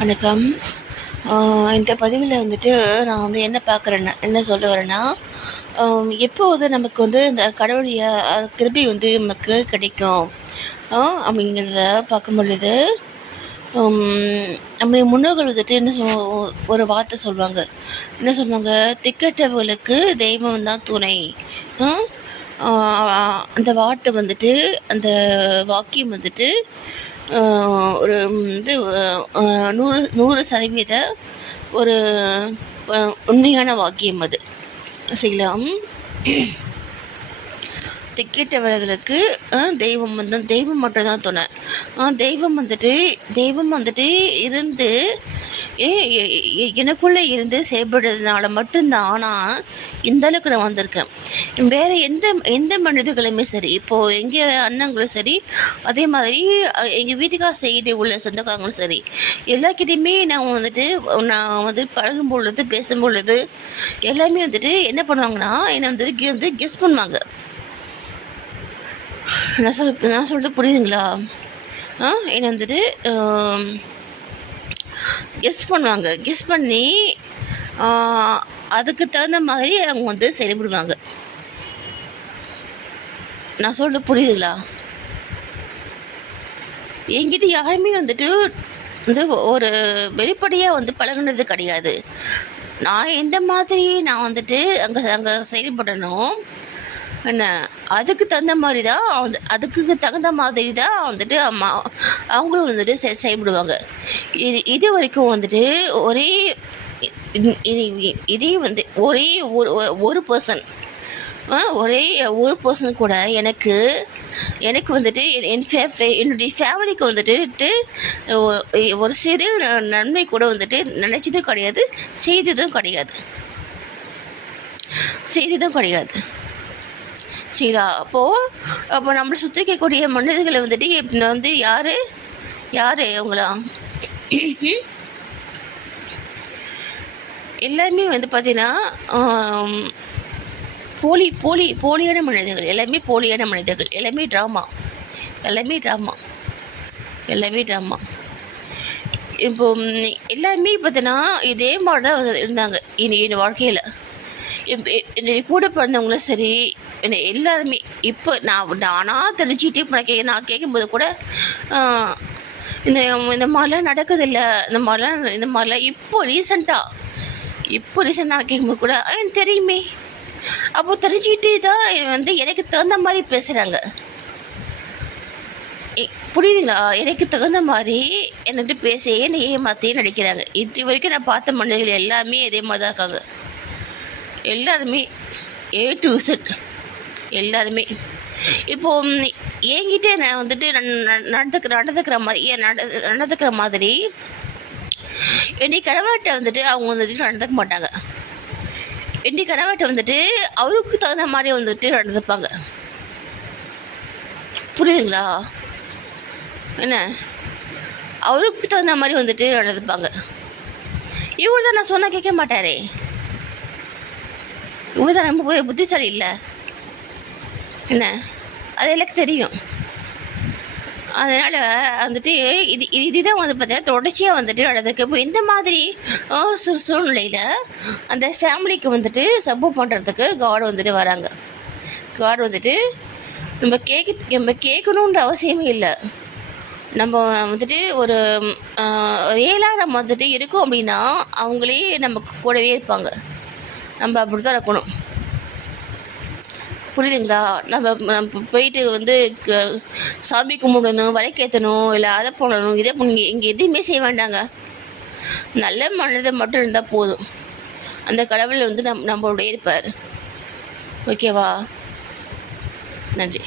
வணக்கம். இந்த பதிவில் வந்துட்டு நான் வந்து என்ன பார்க்குறேன்னா என்ன சொல்ல வரேன்னா, எப்போது நமக்கு வந்து இந்த கடவுளுடைய கிருபை வந்து நமக்கு கிடைக்கும் அப்படிங்கிறத பார்க்கும் பொழுது, நம்முடைய முன்னோர்கள் வந்துட்டு ஒரு வார்த்தை சொல்லுவாங்க. என்ன சொல்லுவாங்க? திக்கற்றவர்களுக்கு தெய்வம் தான் துணை. அந்த வார்த்தை வந்துட்டு, அந்த வாக்கியம் வந்துட்டு ஒரு இது 100% ஒரு உண்மையான வாக்கியம் அது. சரிங்களா? திக்கற்றவர்களுக்கு தெய்வம் மட்டும்தான் துணை. தெய்வம் வந்துட்டு இருந்து எனக்குள்ளே இருந்து செயல்படுறதுனால மட்டும்தான் நான் இந்த அளவுக்கு நான் வந்திருக்கேன். வேறு எந்த மனிதர்களுமே சரி, இப்போது எங்கள் அண்ணங்களும் சரி, அதே மாதிரி எங்கள் வீட்டுக்கார சைடு உள்ள சொந்தக்காரங்களும் சரி, எல்லாக்கிட்டையுமே நான் வந்து பழகும் பொழுது, பேசும் பொழுது எல்லாமே வந்துட்டு என்ன பண்ணுவாங்கன்னா, என்னை வந்து கெஸ் பண்ணுவாங்க. நான் சொல்கிறது புரியுதுங்களா? என்னை வந்துட்டு கெஸ் பண்ணுவாங்க. கெஸ் பண்ணி அதுக்கு தகுந்த மாதிரி அவங்க வந்து செயல்படுவாங்க. நான் சொல்கிறது புரியுதுங்களா? என்கிட்ட யாருமே வந்துட்டு வந்து ஒரு வெளிப்படையாக வந்து பழகுனது கிடையாது. நான் எந்த மாதிரி நான் வந்துட்டு அங்கே செயல்படணும், என்ன அதுக்கு தகுந்த மாதிரி தான் வந்துட்டு அவங்களும் வந்துட்டு செயல்படுவாங்க. இது வரைக்கும் வந்துட்டு இதே வந்து ஒரு பர்சன் கூட எனக்கு வந்துட்டு என்னுடைய ஃபேமிலிக்கு வந்துட்டு ஒரு சிறு நன்மை கூட வந்துட்டு நினச்சதும் கிடையாது, செய்ததும் கிடையாது. சரிங்களா? அப்போ நம்மளை சுற்றி இருக்கக்கூடிய மனிதர்களை வந்துட்டு வந்து யார் அவங்களா எல்லாருமே வந்து பார்த்தீங்கன்னா போலியான மனிதர்கள், எல்லாமே ட்ராமா. இப்போ எல்லாருமே பார்த்தீங்கன்னா இதே மாதிரி தான் இருந்தாங்க என் வாழ்க்கையில். என்னை கூட பிறந்தவங்களும் சரி, என்னை எல்லாருமே இப்போ நானாக தெரிஞ்சுக்கிட்டே இப்போ நான் கேட்கும்போது கூட இந்த மாதிரிலாம் நடக்குதில்ல, இந்த மாதிரிலாம் இப்போ ரீசெண்டாக கேட்கும்போது கூட எனக்கு தெரியுமே. அப்போது தெரிஞ்சுக்கிட்டே தான் வந்து எனக்கு தகுந்த மாதிரி பேசுகிறாங்க. புரியுதுங்களா? எனக்கு தகுந்த மாதிரி என்னட்டு பேசி என்னை ஏமாற்றி நடிக்கிறாங்க. இது வரைக்கும் நான் பார்த்த மனிதர்கள் எல்லாமே இதே மாதிரி தான் இருக்காங்க. எல்லாருமே A to Z எல்லாருமே. இப்போது என்கிட்ட நான் வந்துட்டு நடந்துக்கிற மாதிரி என்னை கணவர்கிட்ட வந்துட்டு அவங்க வந்துட்டு நடந்துக்க மாட்டாங்க. என்னை கணவர்கிட்ட வந்துட்டு அவருக்கு தகுந்த மாதிரி வந்துட்டு நடந்துப்பாங்க. புரியுதுங்களா? என்ன அவருக்கு தகுந்த மாதிரி வந்துட்டு நடந்துப்பாங்க. இவர் தான் நான் சொன்னால் கேட்க மாட்டாரே. இவர் தான் ரொம்ப புத்திசாலி இல்லை, என்ன அது எனக்கு தெரியும். அதனால் வந்துட்டு இதுதான் வந்து பார்த்தீங்கன்னா தொடர்ச்சியாக வந்துட்டு நடந்திருக்கு. இப்போ இந்த மாதிரி சூழ்நிலையில் அந்த ஃபேமிலிக்கு வந்துட்டு சப்போர்ட் பண்ணுறதுக்கு காட் வந்துட்டு வராங்க. காட் வந்துட்டு நம்ம கேட்கணுன்ற அவசியமே இல்லை. நம்ம வந்துட்டு ஒரு ரியலாக நம்ம வந்துட்டு இருக்கோம் அப்படின்னா அவங்களே நமக்கு கூடவே இருப்பாங்க. நம்ம அப்படி தான் இருக்கணும். புரியுதுங்களா? நம்ம போயிட்டு வந்து சாமி கும்பிடணும், விளக்கேற்றணும், இல்லை அதை போடணும், இதை இங்கே எதுவுமே செய்ய வேண்டாங்க. நல்ல மனதை மட்டும் இருந்தால் போதும். அந்த கடவுள் வந்து நம்மளோட இருப்பார். ஓகேவா? நன்றி.